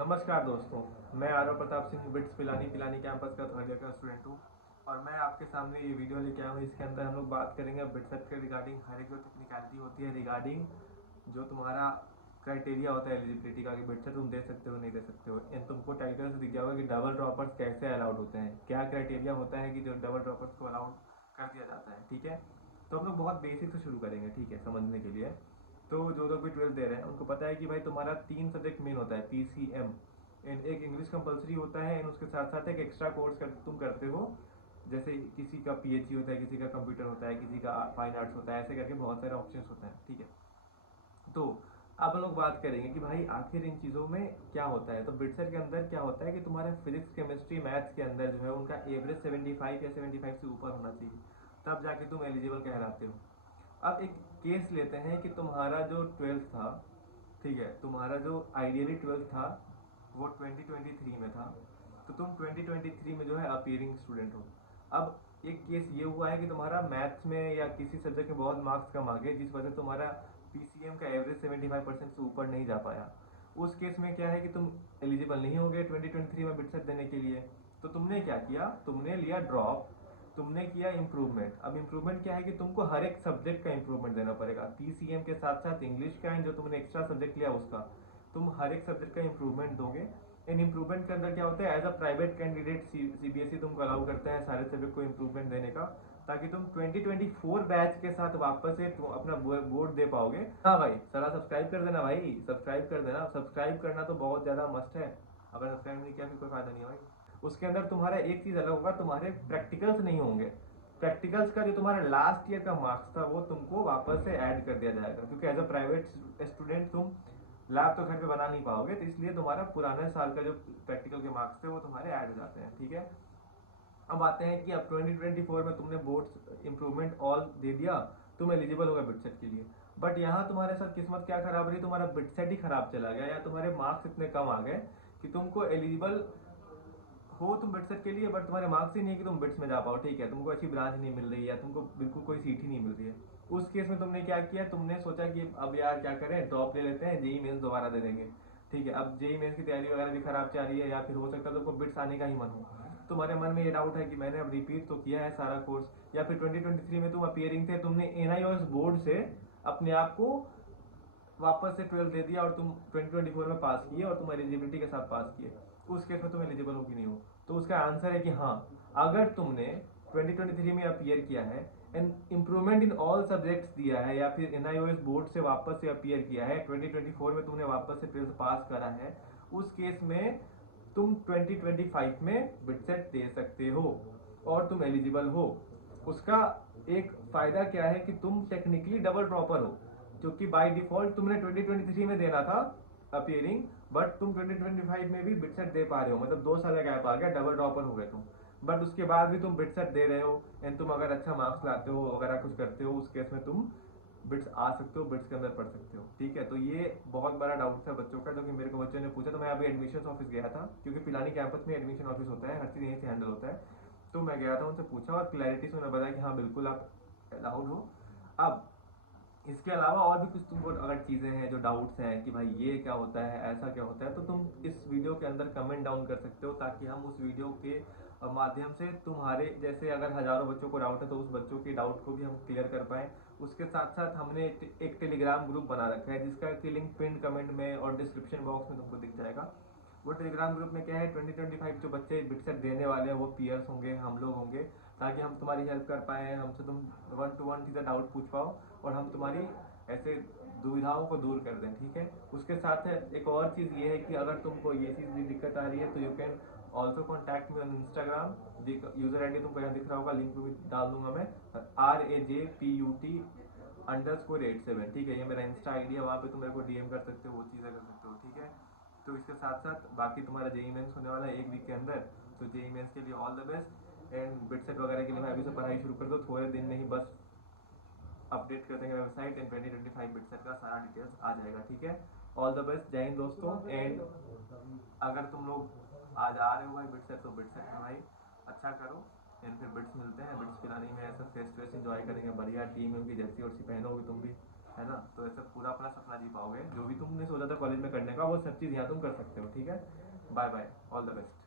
नमस्कार दोस्तों, मैं आरव प्रताप सिंह बिट्स पिलानी पिलानी कैंपस का थर्ड ईयर का स्टूडेंट हूँ। और मैं आपके सामने ये वीडियो लेके आया हूँ। इसके अंदर हम लोग बात करेंगे बिटसेट के रिगार्डिंग हर एक जो टेक्निकलिटी होती है रिगार्डिंग जो तुम्हारा क्राइटेरिया होता है एलिजिबिलिटी का कि बिटसेट तुम दे सकते हो नहीं दे सकते हो। एंड तुमको टाइटल से दिख जाएगा कि डबल ड्रॉपर्स कैसे अलाउड होते हैं, क्या क्राइटेरिया होता है कि जो डबल ड्रॉपर्स को अलाउड कर दिया जाता है। ठीक है, तो हम लोग बहुत बेसिक से शुरू करेंगे, ठीक है, समझने के लिए। तो जो लोग भी 12th दे रहे हैं उनको पता है कि भाई तुम्हारा 3 सब्जेक्ट मेन होता है, PCM। एक इंग्लिश कंपलसरी होता है, एंड उसके साथ साथ एक एक्स्ट्रा कोर्स तुम करते हो। जैसे किसी का PhD होता है, किसी का कंप्यूटर होता है, किसी का फाइन आर्ट्स होता है, ऐसे करके बहुत सारे ऑप्शंस होते हैं। ठीक है, तो अब हम लोग बात करेंगे कि भाई आखिर इन चीज़ों में क्या होता है। तो बिटसेट के अंदर क्या होता है कि तुम्हारे फिजिक्स केमिस्ट्री मैथ्स के अंदर जो है उनका एवरेज 75 या 75 से ऊपर होना चाहिए, तब जाके तुम एलिजिबल कहलाते हो। अब एक केस लेते हैं कि तुम्हारा जो 12th था, ठीक है, तुम्हारा जो आइडियली 12th था वो 2023 में था, तो तुम 2023 में जो है अपीयरिंग स्टूडेंट हो। अब एक केस ये हुआ है कि तुम्हारा मैथ्स में या किसी सब्जेक्ट में बहुत मार्क्स कम आ गए, जिस वजह से तुम्हारा PCM का एवरेज 75% से ऊपर नहीं जा पाया। उस केस में क्या है कि तुम एलिजिबल नहीं हो गए 2023 में बिटसेट देने के लिए। तो तुमने क्या किया, तुमने लिया ड्रॉप, तुमने किया इम्प्रूवमेंट। अब इम्प्रूवमेंट क्या है कि तुमको हर एक सब्जेक्ट का इम्प्रूवमेंट देना पड़ेगा, PCM के साथ साथ इंग्लिश का एंड जो तुमने एक्स्ट्रा सब्जेक्ट लिया उसका, तुम हर एक सब्जेक्ट का इम्प्रूवमेंट दोगे। इन इम्प्रूवमेंट के अंदर क्या होता है, as a private candidate CBSE तुमको अलाउ करता है सारे सब्जेक्ट को इम्प्रूवमेंट देने का, ताकि तुम 2024 बैच के साथ वापस से अपना बोर्ड दे पाओगे। हाँ भाई, सारा सब्सक्राइब कर देना भाई, सब्सक्राइब कर देना। सब्सक्राइब करना तो बहुत ज़्यादा मस्ट है, अगर सब्सक्राइब नहीं किया फिर कोई फायदा नहीं है भाई। उसके अंदर तुम्हारा एक चीज़ अलग होगा, तुम्हारे प्रैक्टिकल्स नहीं होंगे। प्रैक्टिकल्स का जो तुम्हारा लास्ट ईयर का मार्क्स था वो तुमको वापस से ऐड कर दिया जाएगा, क्योंकि एज अ प्राइवेट स्टूडेंट तुम लैब तो घर पे बना नहीं पाओगे, तो इसलिए तुम्हारा पुराने साल का जो प्रैक्टिकल के मार्क्स थे वो तुम्हारे ऐड हो जाते हैं। ठीक है, अब आते हैं कि अब 2024 में तुमने बोर्ड्स इंप्रूवमेंट ऑल दे दिया, तुम एलिजिबल हो गए बिटसेट के लिए। बट यहाँ तुम्हारे साथ किस्मत क्या खराब रही, तुम्हारा बिटसेट ही खराब चला गया, या तुम्हारे मार्क्स इतने कम आ गए कि तुमको एलिजिबल हो तुम बिट्स के लिए, बट तुम्हारे मार्क्स ही नहीं है कि तुम बिट्स में जा पाओ। ठीक है, तुमको अच्छी ब्रांच नहीं मिल रही है, तुमको बिल्कुल कोई सीट ही नहीं मिल रही है। उस केस में तुमने क्या किया, तुमने सोचा कि अब यार क्या करें, ड्रॉप ले लेते हैं, जेई मेंस दोबारा दे देंगे। ठीक है, अब जेई मेंस की तैयारी वगैरह भी खराब चल रही है, या फिर हो सकता है तुमको बिट्स आने का ही मन हो। तुम्हारे मन में ये डाउट है कि मैंने अब रिपीट तो किया है सारा कोर्स, या फिर 2023 में तुम अपियरिंग थे, तुमने NIOS बोर्ड से अपने आप को वापस से 12 दे दिया और तुम 2024 में पास किए और तुम एलिजिबिलिटी के साथ पास किए। उस केस में तुम एलिजिबल हो कि नहीं हो। तो उसका आंसर है कि हाँ, अगर तुमने 2023 में अपीयर किया है and improvement in all subjects दिया है, या फिर NIOS बोर्ड से वापस से अपीयर किया है, 2024 में तुमने वापस से 12th पास करा है, उस केस में तुम 2025 में बिटसेट दे सकते हो और तुम एलिजिबल हो। उसका एक फायदा क्या है कि तुम टेक्निकली डबल ड्रॉपर हो, क्योंकि बाय डिफॉल्ट तुमने 2023 में देना था अपीयरिंग, बट तुम 2025 में भी बिटसेट दे पा रहे हो, मतलब 2 साल का गैप आ गया, डबल ड्रॉपर हो गए तुम। बट उसके बाद भी तुम बिटसेट दे रहे हो, एंड तुम अगर अच्छा मार्क्स लाते हो वगैरह कुछ करते हो, उस केस में तुम बिट्स आ सकते हो, बिट्स के अंदर पढ़ सकते हो। ठीक है, तो ये बहुत बड़ा डाउट था बच्चों का, जो कि मेरे को बच्चों ने पूछा। तो मैं अभी एडमिशन ऑफिस गया था, क्योंकि पिलानी कैंपस में एडमिशन ऑफिस होता है, हर चीज़ यहीं से हैंडल होता है। तो मैं गया था, उनसे पूछा और क्लैरिटी से उन्होंने बताया कि हाँ बिल्कुल आप अलाउड हो। अब इसके अलावा और भी कुछ तुमको अगर चीज़ें हैं जो डाउट्स हैं कि भाई ये क्या होता है, ऐसा क्या होता है, तो तुम इस वीडियो के अंदर कमेंट डाउन कर सकते हो, ताकि हम उस वीडियो के माध्यम से तुम्हारे जैसे अगर हज़ारों बच्चों को डाउट है तो उस बच्चों के डाउट को भी हम क्लियर कर पाएँ। उसके साथ साथ हमने एक टेलीग्राम ग्रुप बना रखा है, जिसका कि लिंक पिन कमेंट में और डिस्क्रिप्शन बॉक्स में तुमको दिख जाएगा। वो टेलीग्राम ग्रुप में क्या है, 2025 जो बच्चे बिटसेट देने वाले हैं वो पीयर्स होंगे, हम लोग होंगे, ताकि हम तुम्हारी हेल्प कर पाएँ, हमसे तुम 1 to 1 चीज़ें डाउट पूछ पाओ और हम तुम्हारी ऐसे दुविधाओं को दूर कर दें। ठीक है, उसके साथ है एक और चीज़ ये है कि अगर तुमको ये चीज़ भी दिक्कत आ रही है तो you can also contact me on Instagram. User ID तुमको यहाँ दिख रहा होगा, लिंक भी डाल दूंगा मैं, RAJPUT_87। ठीक है, ये मेरा इंस्टा ID है, वहाँ पे तुम मेरे को DM कर सकते हो, वो चीज़ें कर सकते हो। ठीक है, तो इसके साथ साथ बाकी तुम्हारा जेई मेंस होने वाला है 1 वीक के अंदर, तो जेई मेंस के लिए all the best. And BITSAT वगैरह के लिए मैं अभी से पढ़ाई शुरू कर दो, थोड़े दिन में ही बस अपडेट कर देंगे वेबसाइट, एंड 2025 बिटसेट का सारा डिटेल्स आ जाएगा। ठीक है, ऑल द बेस्ट, जय हिंद दोस्तों। एंड अगर तुम लोग आज आ रहे हो भाई बिटसेट, तो बिटसेट में भाई अच्छा करो, एंड फिर बिट्स मिलते हैं, बिट्स पिलानी में ऐसा फेस टू फेस इंजॉय करेंगे, बढ़िया टीम उनकी जर्सी वर्सी पहनोगे तुम भी। है ना। तो ऐसे पूरा अपना सपना जी पाओगे, जो भी तुमने सोचा था कॉलेज में करने का वो सब चीज़ यहाँ तुम कर सकते हो। ठीक है, bye bye, all the best.